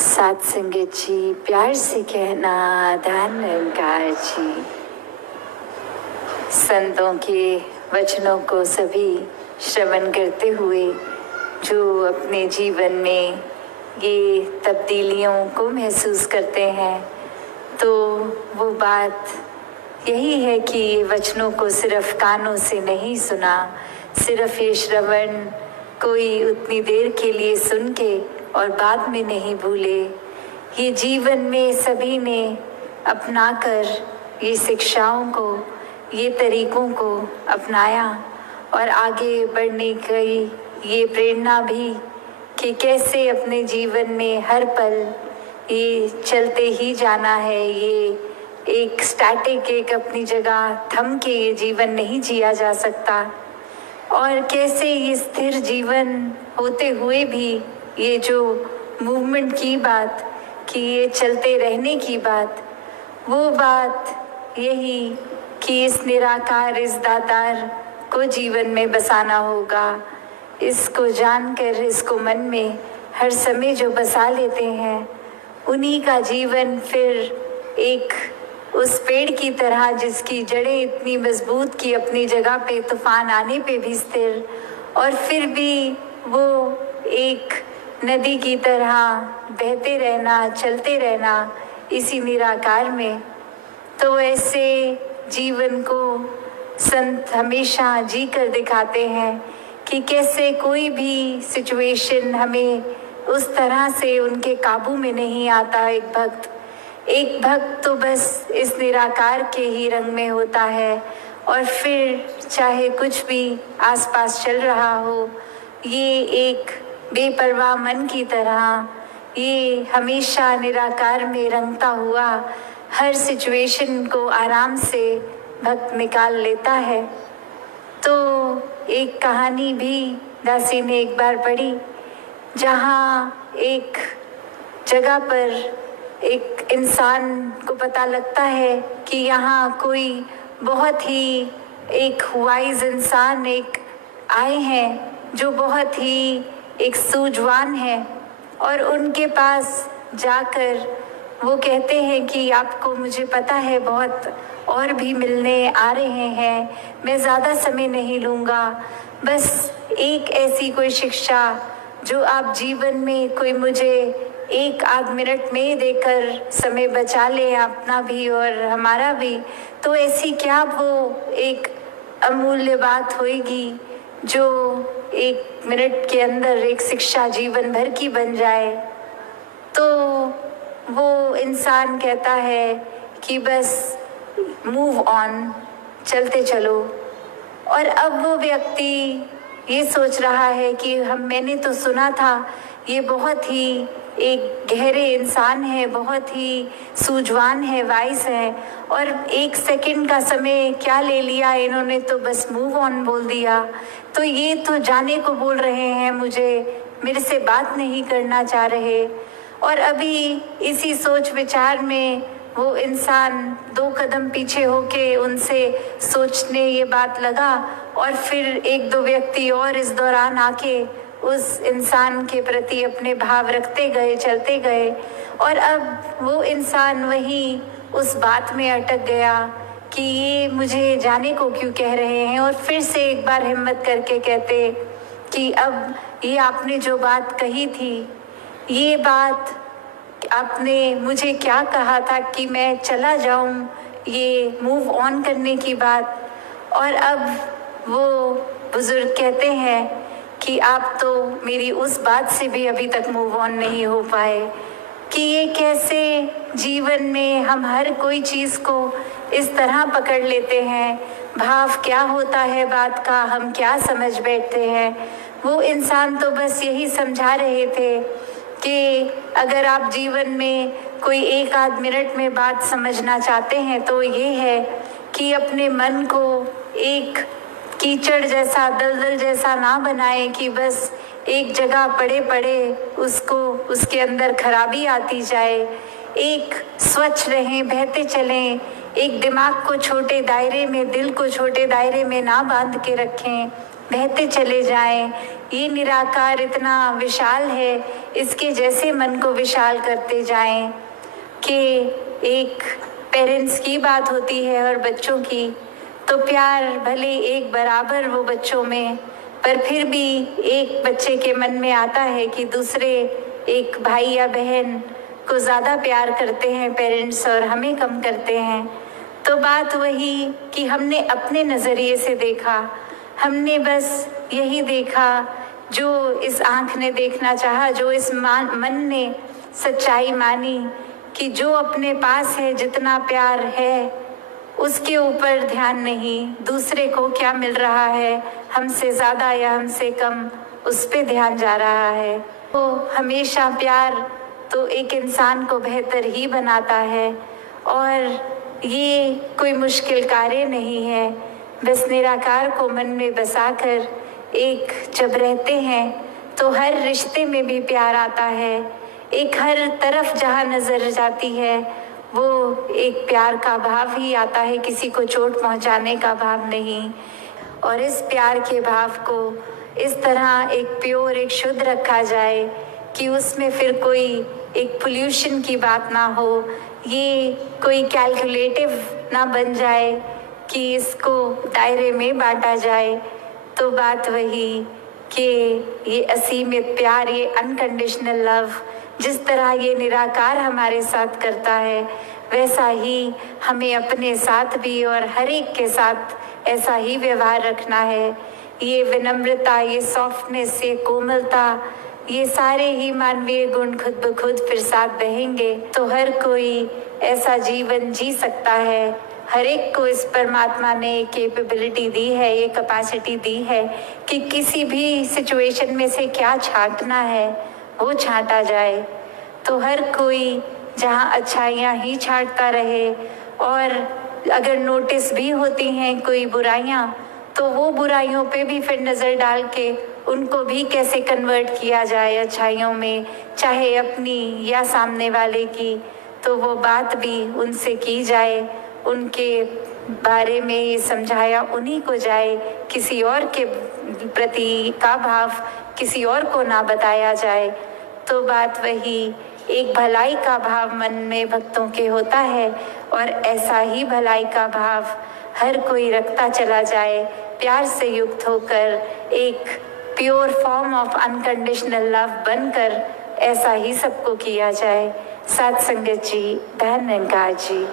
सात संगत जी, प्यार से कहना दान निरंकार जी। संतों के वचनों को सभी श्रवण करते हुए जो अपने जीवन में ये तब्दीलियों को महसूस करते हैं, तो वो बात यही है कि ये वचनों को सिर्फ कानों से नहीं सुना, सिर्फ ये श्रवण कोई उतनी देर के लिए सुन के और बाद में नहीं भूले। ये जीवन में सभी ने अपनाकर ये शिक्षाओं को, ये तरीकों को अपनाया और आगे बढ़ने की ये प्रेरणा भी कि कैसे अपने जीवन में हर पल ये चलते ही जाना है। ये एक स्टैटिक, एक अपनी जगह थम के ये जीवन नहीं जिया जा सकता, और कैसे ये स्थिर जीवन होते हुए भी ये जो मूवमेंट की बात, कि ये चलते रहने की बात, वो बात यही कि इस निराकार, इस दातार को जीवन में बसाना होगा। इसको जानकर, इसको मन में हर समय जो बसा लेते हैं, उन्हीं का जीवन फिर एक उस पेड़ की तरह जिसकी जड़ें इतनी मजबूत कि अपनी जगह पे तूफान आने पे भी स्थिर, और फिर भी वो एक नदी की तरह बहते रहना, चलते रहना इसी निराकार में। तो ऐसे जीवन को संत हमेशा जी कर दिखाते हैं कि कैसे कोई भी सिचुएशन हमें उस तरह से उनके काबू में नहीं आता। एक भक्त तो बस इस निराकार के ही रंग में होता है, और फिर चाहे कुछ भी आसपास चल रहा हो, ये एक बेपरवाह मन की तरह ये हमेशा निराकार में रंगता हुआ हर सिचुएशन को आराम से भक्त निकाल लेता है। तो एक कहानी भी दासी ने एक बार पढ़ी, जहाँ एक जगह पर एक इंसान को पता लगता है कि यहाँ कोई बहुत ही एक वाइज इंसान एक आए हैं जो बहुत ही एक सूझवान है, और उनके पास जाकर वो कहते हैं कि आपको, मुझे पता है, बहुत और भी मिलने आ रहे हैं, मैं ज़्यादा समय नहीं लूँगा, बस एक ऐसी कोई शिक्षा जो आप जीवन में कोई मुझे एक आध मिनट में देकर समय बचा ले, अपना भी और हमारा भी। तो ऐसी क्या वो एक अमूल्य बात होगी जो एक मिनट के अंदर एक शिक्षा जीवन भर की बन जाए। तो वो इंसान कहता है कि बस मूव ऑन, चलते चलो। और अब वो व्यक्ति ये सोच रहा है कि मैंने तो सुना था ये बहुत ही एक गहरे इंसान है, बहुत ही सूझवान है, वाइस है, और एक सेकंड का समय क्या ले लिया इन्होंने, तो बस मूव ऑन बोल दिया। तो ये तो जाने को बोल रहे हैं मुझे, मेरे से बात नहीं करना चाह रहे। और अभी इसी सोच विचार में वो इंसान 2 कदम पीछे होके उनसे सोचने ये बात लगा, और फिर 1-2 व्यक्ति और इस दौरान आके उस इंसान के प्रति अपने भाव रखते गए, चलते गए। और अब वो इंसान वहीं उस बात में अटक गया कि ये मुझे जाने को क्यों कह रहे हैं, और फिर से एक बार हिम्मत करके कहते कि अब ये आपने जो बात कही थी, ये बात आपने मुझे क्या कहा था कि मैं चला जाऊं, ये मूव ऑन करने की बात। और अब वो बुजुर्ग कहते हैं कि आप तो मेरी उस बात से भी अभी तक मूव ऑन नहीं हो पाए, कि ये कैसे जीवन में हम हर कोई चीज़ को इस तरह पकड़ लेते हैं, भाव क्या होता है बात का हम क्या समझ बैठते हैं। वो इंसान तो बस यही समझा रहे थे कि अगर आप जीवन में कोई 1 आध मिनट में बात समझना चाहते हैं तो ये है कि अपने मन को एक कीचड़ जैसा, दलदल जैसा ना बनाए कि बस एक जगह पड़े पड़े उसको, उसके अंदर खराबी आती जाए। एक स्वच्छ रहें, बहते चलें, एक दिमाग को छोटे दायरे में, दिल को छोटे दायरे में ना बांध के रखें, बहते चले जाएं। ये निराकार इतना विशाल है, इसके जैसे मन को विशाल करते जाएं कि एक पेरेंट्स की बात होती है और बच्चों की, तो प्यार भले एक बराबर वो बच्चों में, पर फिर भी एक बच्चे के मन में आता है कि दूसरे एक भाई या बहन को ज़्यादा प्यार करते हैं पेरेंट्स और हमें कम करते हैं। तो बात वही कि हमने अपने नज़रिए से देखा, हमने बस यही देखा जो इस आँख ने देखना चाहा, जो इस मन ने सच्चाई मानी कि जो अपने पास है, जितना प्यार है उसके ऊपर ध्यान नहीं, दूसरे को क्या मिल रहा है, हमसे ज़्यादा या हमसे कम, उस पे ध्यान जा रहा है। तो हमेशा प्यार तो एक इंसान को बेहतर ही बनाता है और ये कोई मुश्किल कार्य नहीं है। बस निराकार को मन में बसाकर एक जब रहते हैं तो हर रिश्ते में भी प्यार आता है। एक हर तरफ जहाँ नज़र जाती है वो एक प्यार का भाव ही आता है, किसी को चोट पहुँचाने का भाव नहीं। और इस प्यार के भाव को इस तरह एक प्योर, एक शुद्ध रखा जाए कि उसमें फिर कोई एक पोल्यूशन की बात ना हो, ये कोई कैलकुलेटिव ना बन जाए कि इसको दायरे में बांटा जाए। तो बात वही कि ये असीमित प्यार, ये अनकंडीशनल लव, जिस तरह ये निराकार हमारे साथ करता है वैसा ही हमें अपने साथ भी और हर एक के साथ ऐसा ही व्यवहार रखना है। ये विनम्रता, ये सॉफ्टनेस, ये कोमलता, ये सारे ही मानवीय गुण खुद ब खुद फिर साथ बहेंगे तो हर कोई ऐसा जीवन जी सकता है। हर एक को इस परमात्मा ने कैपेबिलिटी दी है, ये कैपेसिटी दी है कि किसी भी सिचुएशन में से क्या छांटना है वो छांटा जाए। तो हर कोई जहाँ अच्छाइयाँ ही छांटता रहे, और अगर नोटिस भी होती हैं कोई बुराइयाँ तो वो बुराइयों पे भी फिर नज़र डाल के उनको भी कैसे कन्वर्ट किया जाए अच्छाइयों में, चाहे अपनी या सामने वाले की, तो वो बात भी उनसे की जाए, उनके बारे में ये समझाया उन्हीं को जाए, किसी और के प्रति का भाव किसी और को ना बताया जाए। तो बात वही एक भलाई का भाव मन में भक्तों के होता है और ऐसा ही भलाई का भाव हर कोई रखता चला जाए, प्यार से युक्त होकर एक pure form of unconditional love बनकर ऐसा ही सबको किया जाए। साथ संगत जी, धन निरंकार जी।